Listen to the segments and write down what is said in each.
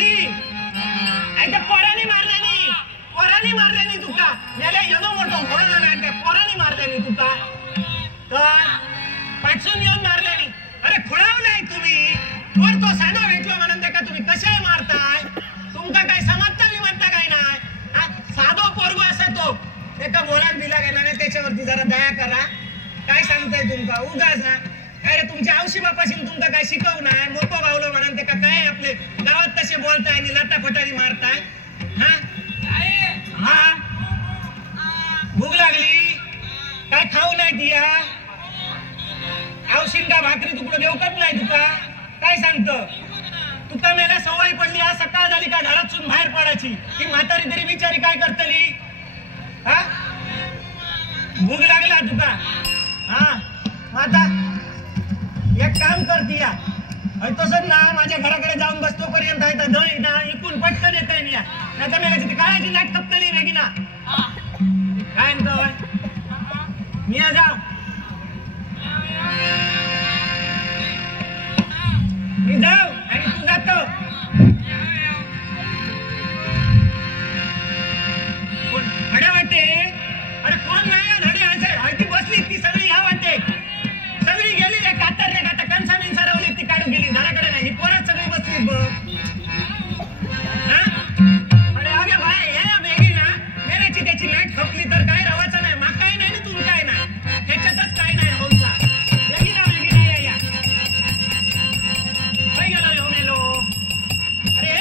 लागली पोरांनी मारल्यानी तुका मेल्या येणं मोठं होळ झाला त्या पोरांनी मारल्यानी तुका तर पाठसून येऊन मारल्यानी अरे खुळावलाय तुम्ही वर तो साधा भेटलो म्हणून त्याका तुम्ही कशाय मारताय तुमका काय समजता विमतता काय नाही साधो पोरगो असा तो एका बोलात दिला गेला नाही त्याच्यावरती जरा दया करा काय सांगताय तुमका उगाच ना काय रे तुमच्या औशी बापाशी तुमका काय शिकवणार मोठं भावलं म्हणून ते काय आपले गावात तसे बोलताय आणि लाटाफटारी मारताय हा हा भूक लागली काय खाऊ नाही दिया औशीन का भाकरी तुकडं देवकत नाही तुका काय सांगत तुका मेला सवय पडली आज सकाळ झाली का घरातून बाहेर पडायची ही म्हातारी तरी बिचारी काय करतली हा भूक लागला तुका हा माता एक काम करती या तसंच ना माझ्या घराकडे जाऊन बसतो पर्यंत आहे तर दही ना इकून पटकन येत आहे नाही तर मेघाची काळाची नाट कपतली वेगळी ना काय म्हणतोय मी जाऊ मी जाऊ आणि तू जातो धडे वाटते अरे कोण नाही धडे हळती बसली ती सगळी ह्या वाटते सगळी गेली रे कातर रे काता कणसा बिनसा रवली ती काढून गेली घराकडे नाही ही पोरच सगळी बसली बघ अरे अगे भाई या बेगी ना मेल्याची त्याची नाट खपली तर काय रवायचं नाही मग काय नाही ना तुम्ही काय नाही ह्याच्यातच काय नाही होऊचा वेगी ना या काय गेलो हो मेलो अरे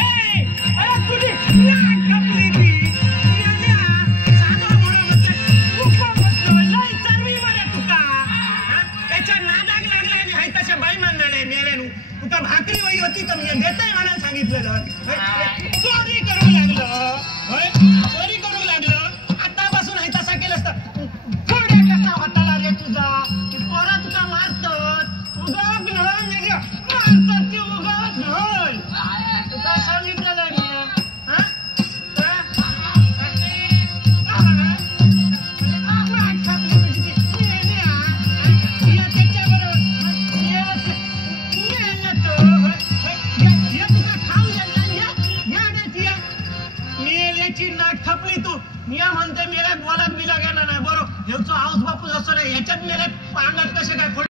अरे तुझी नाट खपली ती तुका भाकरी वही होती तर मी देताय मला सांगितलेलं चोरी करू लागलं आतापासून आहे तसा केलंस तर थोडे कसा होताला रे तुझा पोरा तुका मारतात